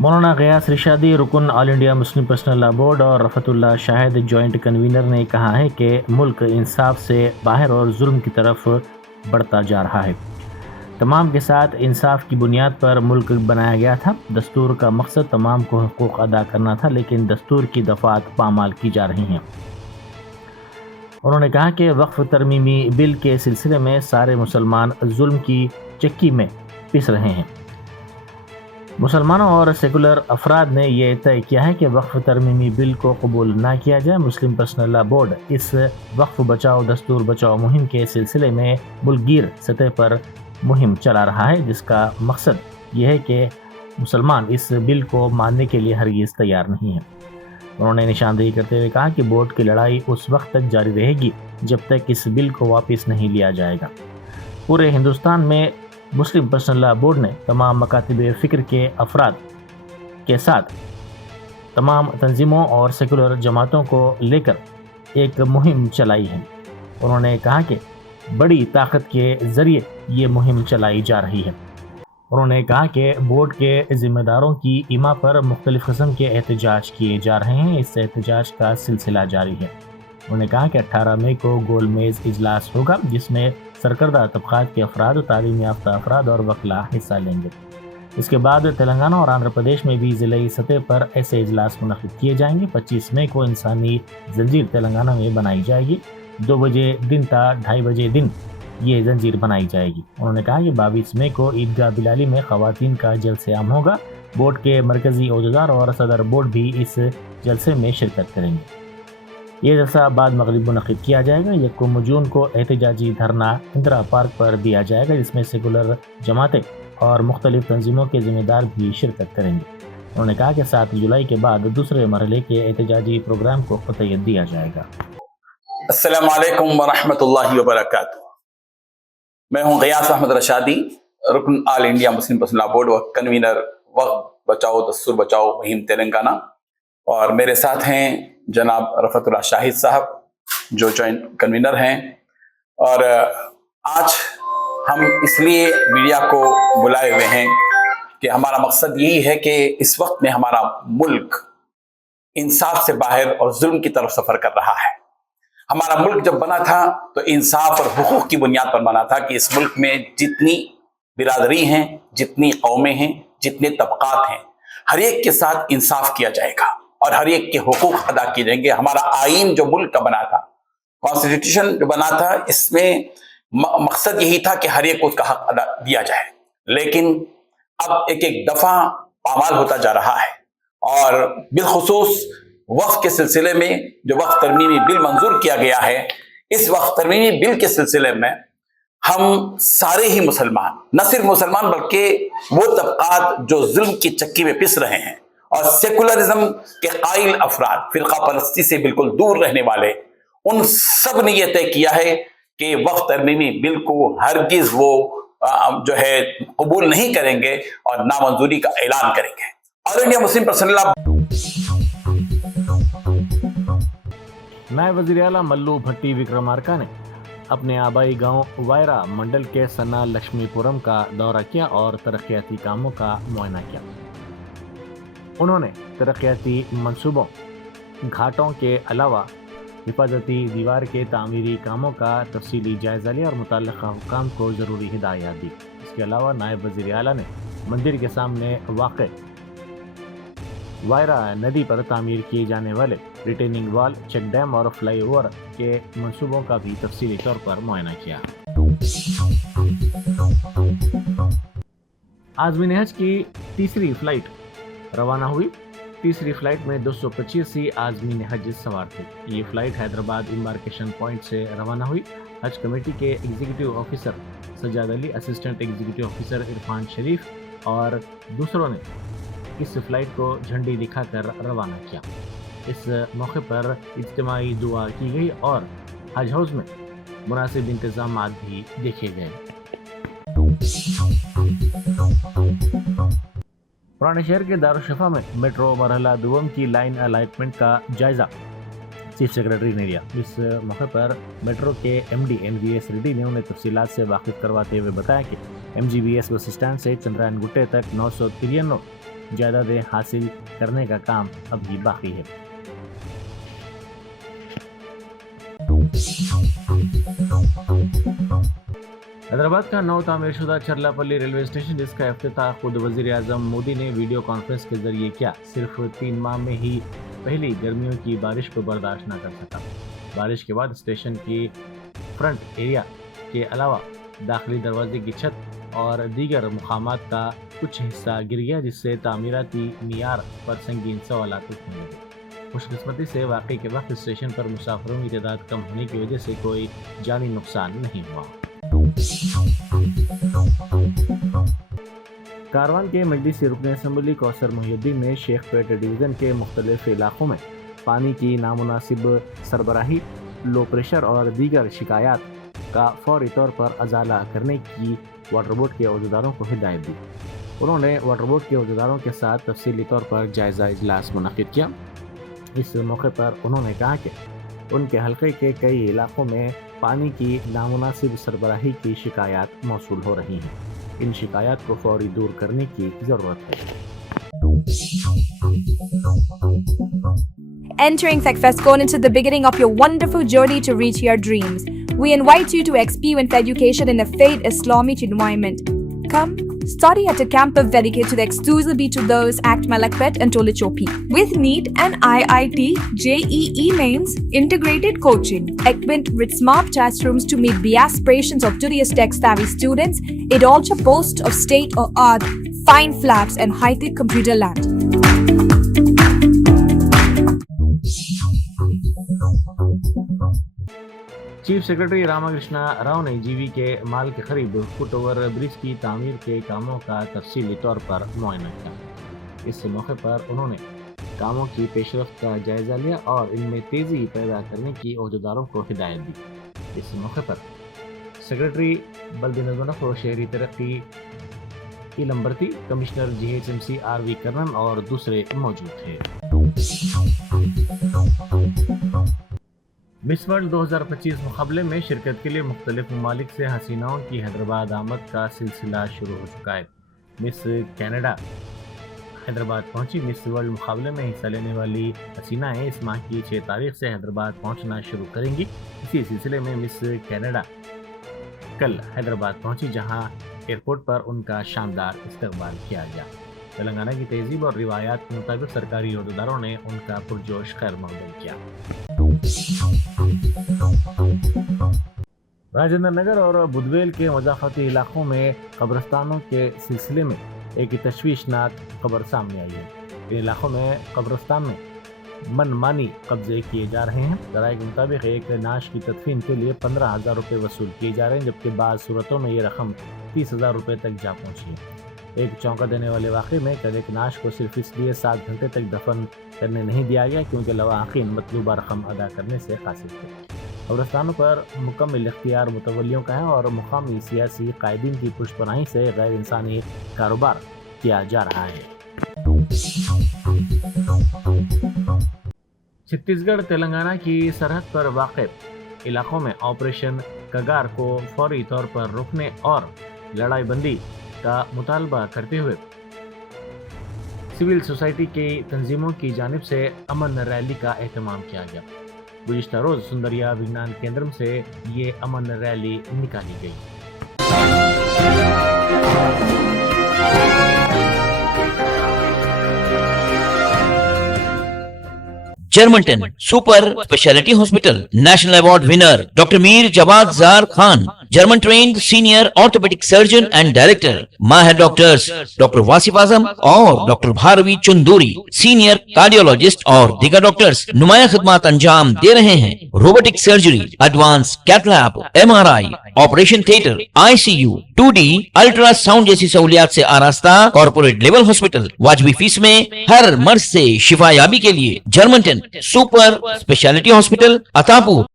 مولانا غیاث رشادی رکن آل India Muslim personal لا board اور رفعت اللہ شاہد joint convener نے کہا ہے کہ ملک انصاف سے باہر اور ظلم کی طرف بڑھتا جا رہا ہے۔ تمام کے ساتھ انصاف کی بنیاد پر ملک بنایا گیا تھا۔ دستور کا مقصد تمام کو حقوق ادا کرنا تھا، لیکن دستور کی دفعات پامال کی جا رہی ہیں۔ انہوں نے کہا کہ وقف ترمیمی بل کے سلسلے میں سارے مسلمان ظلم کی چکی میں پس رہے ہیں۔ مسلمانوں اور سیکولر افراد نے یہ طے کیا ہے کہ وقف ترمیمی بل کو قبول نہ کیا جائے۔ مسلم پرسنل لا بورڈ اس وقف بچاؤ دستور بچاؤ مہم کے سلسلے میں ملک گیر سطح پر مہم چلا رہا ہے، جس کا مقصد یہ ہے کہ مسلمان اس بل کو ماننے کے لیے ہرگز تیار نہیں ہیں۔ انہوں نے نشاندہی کرتے ہوئے کہا کہ بورڈ کی لڑائی اس وقت تک جاری رہے گی جب تک اس بل کو واپس نہیں لیا جائے گا۔ پورے ہندوستان میں مسلم پرسنل لا بورڈ نے تمام مکاتب فکر کے افراد کے ساتھ تمام تنظیموں اور سیکولر جماعتوں کو لے کر ایک مہم چلائی ہے۔ انہوں نے کہا کہ بڑی طاقت کے ذریعے یہ مہم چلائی جا رہی ہے۔ انہوں نے کہا کہ بورڈ کے ذمہ داروں کی ایما پر مختلف قسم کے احتجاج کیے جا رہے ہیں۔ اس احتجاج کا سلسلہ جاری ہے۔ انہوں نے کہا کہ 18 مئی کو گول میز اجلاس ہوگا، جس میں سرکردہ طبقات کے افراد، تعلیم یافتہ افراد اور وکلاء حصہ لیں گے۔ اس کے بعد تلنگانہ اور آندھرا پردیش میں بھی ضلعی سطح پر ایسے اجلاس منعقد کیے جائیں گے۔ 25 مئی کو انسانی زنجیر تلنگانہ میں بنائی جائے گی۔ 2 بجے دن تا 2:30 بجے دن یہ زنجیر بنائی جائے گی۔ انہوں نے کہا کہ 22 مئی کو عیدگاہ بلالی میں خواتین کا جلسہ عام ہوگا۔ بورڈ کے مرکزی عہدیدار اور صدر بورڈ بھی اس جلسے میں شرکت کریں گے۔ یہ جلسہ بعد مغرب منعقد کیا جائے گا۔ 1 جون کو احتجاجی دھرنا اندرا پارک پر دیا جائے گا، جس میں سیکولر جماعتیں اور مختلف تنظیموں کے ذمہ دار بھی شرکت کریں گے۔ انہوں نے کہا کہ 7 جولائی کے بعد دوسرے مرحلے کے احتجاجی پروگرام کو قطعیت دیا جائے گا۔ السلام علیکم ورحمۃ اللہ وبرکاتہ۔ میں ہوں غیاث احمد رشادی، رکن آل انڈیا مسلم پرسنل لا بورڈ و کنوینر وقف بچاؤ دستور بچاؤ مہم تلنگانہ، اور میرے ساتھ ہیں جناب رفعت اللہ شاہد صاحب جو جوائنٹ کنوینر ہیں۔ اور آج ہم اس لیے میڈیا کو بلائے ہوئے ہیں کہ ہمارا مقصد یہی ہے کہ اس وقت میں ہمارا ملک انصاف سے باہر اور ظلم کی طرف سفر کر رہا ہے۔ ہمارا ملک جب بنا تھا تو انصاف اور حقوق کی بنیاد پر بنا تھا کہ اس ملک میں جتنی برادری ہیں، جتنی قومیں ہیں، جتنے طبقات ہیں، ہر ایک کے ساتھ انصاف کیا جائے گا اور ہر ایک کے حقوق ادا کیے جائیں گے۔ ہمارا آئین جو ملک کا بنا تھا، کانسٹیٹیوشن جو بنا تھا، اس میں مقصد یہی تھا کہ ہر ایک کو اس کا حق ادا دیا جائے، لیکن اب ایک ایک دفعہ پامال ہوتا جا رہا ہے۔ اور بالخصوص وقف کے سلسلے میں جو وقف ترمیمی بل منظور کیا گیا ہے، اس وقف ترمیمی بل کے سلسلے میں ہم سارے ہی مسلمان، نہ صرف مسلمان بلکہ وہ طبقات جو ظلم کی چکی میں پس رہے ہیں اور سیکولرزم کے قائل افراد، فرقہ پرستی سے بالکل دور رہنے والے، ان سب نے یہ طے کیا ہے کہ وقف ترمیمی بل کو ہرگز وہ جو ہے قبول نہیں کریں گے اور نامنظوری کا اعلان کریں گے۔ آل انڈیا مسلم پرسنل لا نائب وزیر اعلیٰ ملو بھٹی وکرمارکا نے اپنے آبائی گاؤں وائرا منڈل کے سنا لکشمی پورم کا دورہ کیا اور ترقیاتی کاموں کا معائنہ کیا۔ انہوں نے ترقیاتی منصوبوں، گھاٹوں کے علاوہ حفاظتی دیوار کے تعمیری کاموں کا تفصیلی جائزہ لیا اور متعلقہ حکام کو ضروری ہدایات دی۔ اس کے علاوہ نائب وزیر اعلیٰ نے مندر کے سامنے واقع وائرا ندی پر تعمیر کیے جانے والے ریٹیننگ وال، چیک ڈیم اور فلائی اوور کے منصوبوں کا بھی تفصیلی طور پر معائنہ کیا۔ عازمین حج کی تیسری فلائٹ روانہ ہوئی۔ تیسری فلائٹ میں 285 عازمین حج سوار تھے۔ یہ فلائٹ حیدرآباد امبارکیشن پوائنٹ سے روانہ ہوئی۔ حج کمیٹی کے ایگزیکٹو آفیسر سجاد علی، اسسٹنٹ ایگزیکٹو آفیسر عرفان شریف اور دوسروں نے اس فلائٹ کو جھنڈی دکھا کر روانہ کیا۔ اس موقع پر اجتماعی دعا کی گئی اور حج ہاؤس میں مناسب انتظامات بھی دیکھے گئے۔ پرانے شہر کے دارالشفا میں میٹرو مرحلہ دوم کی لائن الائٹمنٹ کا جائزہ چیف سیکرٹری نے لیا۔ اس موقع پر میٹرو کے ایم ڈی NVS ریڈی نے انہیں تفصیلات سے واقف کرواتے ہوئے بتایا کہ MGBS بس اسٹینڈ سے چندرائن گٹے تک 993 جائیدادیں حاصل کرنے کا کام ابھی باقی ہے۔ حیدرآباد کا نو تعمیر شدہ چرلاپلی ریلوے اسٹیشن، جس کا افتتاح خود وزیر اعظم مودی نے ویڈیو کانفرنس کے ذریعے کیا، صرف 3 ماہ میں ہی پہلی گرمیوں کی بارش کو برداشت نہ کر سکا۔ بارش کے بعد اسٹیشن کی فرنٹ ایریا کے علاوہ داخلی دروازے کی چھت اور دیگر مقامات کا کچھ حصہ گر گیا، جس سے تعمیراتی معیار پر سنگین سوالات اٹھنے لگے۔ خوش قسمتی سے واقعے کے وقت اسٹیشن پر مسافروں کی تعداد کم ہونے کی وجہ سے کوئی جانی نقصان نہیں ہوا۔ کاروان کے مجلسی رکن اسمبلی کوثر محی الدین نے شیخ پیٹ ڈویژن کے مختلف علاقوں میں پانی کی نامناسب سربراہی، لو پریشر اور دیگر شکایات کا فوری طور پر ازالہ کرنے کی واٹر بورڈ کے عہدیداروں کو ہدایت دی۔ انہوں نے واٹر بورڈ کے عہدیداروں کے ساتھ تفصیلی طور پر جائزہ اجلاس منعقد کیا۔ اس موقع پر انہوں نے کہا کہ ان کے حلقے کے کئی علاقوں میں پانی کی نامناسب سربراہی کی شکایات موصول ہو رہی ہیں۔ ان شکایات کو فوری دور کرنے کی ضرورت ہے۔ Entering Secfescon into the beginning of your wonderful journey to reach your dreams. We invite you to experience education in a faith Islamic environment. Come, study at a campus dedicated exclusively to those at Malakpet and Tolichopi. With NEET and IIT, JEE mains, integrated coaching, equipped with smart classrooms to meet the aspirations of today's tech-savvy students, it also boasts of state-of-the-art fine flats and high-tech computer labs. Chief secretary Rama Krishna Rao نے جی وی کے مال کے قریب fit over bridge کی تعمیر کے کاموں کا تفصیلی طور پر معائنہ کیا۔ اس موقع پر انہوں نے کاموں کی پیش رفت کا جائزہ لیا اور ان میں تیزی پیدا کرنے کی عہدیداروں کو ہدایت دی۔ اس موقع پر سیکرٹری بلدی نظم و نقل و شہری ترقی کی لمبرتی، commissioner G H M C R V Karnan اور دوسرے موجود تھے۔ مس ورلڈ 2025 مقابلے میں شرکت کے لیے مختلف ممالک سے حسیناؤں کی حیدرآباد آمد کا سلسلہ شروع ہو چکا ہے۔ مس کینیڈا حیدرآباد پہنچی۔ مس ورلڈ مقابلے میں حصہ لینے والی حسینائیں اس ماہ کی 6 تاریخ سے حیدرآباد پہنچنا شروع کریں گی۔ اسی سلسلے میں مس کینیڈا کل حیدرآباد پہنچی، جہاں ایئرپورٹ پر ان کا شاندار استقبال کیا گیا۔ تلنگانہ کی تہذیب اور روایات کے مطابق سرکاری عہدیداروں نے ان کا پرجوش خیر مقدم کیا۔ راجندر نگر اور بدویل کے مضافاتی علاقوں میں قبرستانوں کے سلسلے میں ایک تشویشناک خبر سامنے آئی ہے۔ ان علاقوں میں قبرستان میں من مانی قبضے کیے جا رہے ہیں۔ ذرائع کے مطابق ایک نعش کی تدفین کے لیے 15,000 روپے وصول کیے جا رہے ہیں، جبکہ بعض صورتوں میں یہ رقم 30,000 روپے تک جا پہنچی ہے۔ ایک چونکا دینے والے واقعے میں کل ایک نعش کو صرف اس لیے 7 گھنٹے تک دفن کرنے نہیں دیا گیا کیونکہ لواحقین مطلوبہ رقم ادا کرنے سے قاصر تھے۔ قبرستانوں پر مکمل اختیار متولیوں کا ہے اور مقامی سیاسی قائدین کی پشت پناہی سے غیر انسانی کاروبار کیا جا رہا ہے۔ چھتیس گڑھ تلنگانہ کی سرحد پر واقع علاقوں میں آپریشن کگار کو فوری طور پر روکنے اور لڑائی بندی کا مطالبہ کرتے ہوئے سول سوسائٹی کی تنظیموں کی جانب سے امن ریلی کا اہتمام کیا گیا۔ گزشتہ روز سندریا وگنان کیندرم سے یہ امن ریلی نکالی گئی۔ جرمنٹن super speciality hospital national award winner doctor Mir Jawad Zar Khan, German trained senior orthopaedic surgeon and director, ماہر ڈاکٹرز ڈاکٹر واصف اعظم اور doctor Bharavi Chanduri, senior cardiologist اور دیگر ڈاکٹرز نمایاں خدمات انجام دے رہے ہیں۔ Robotic surgery, advance cath lab, MRI، operation theatre, ICU، 2D ultrasound جیسی سہولیات سے آراستہ کارپوریٹ لیول ہاسپٹل، واجبی فیس میں ہر مرض سے شفا یابی کے لیے جرمنٹن سپر اسپیشلٹی ہاسپٹل، عطاپور۔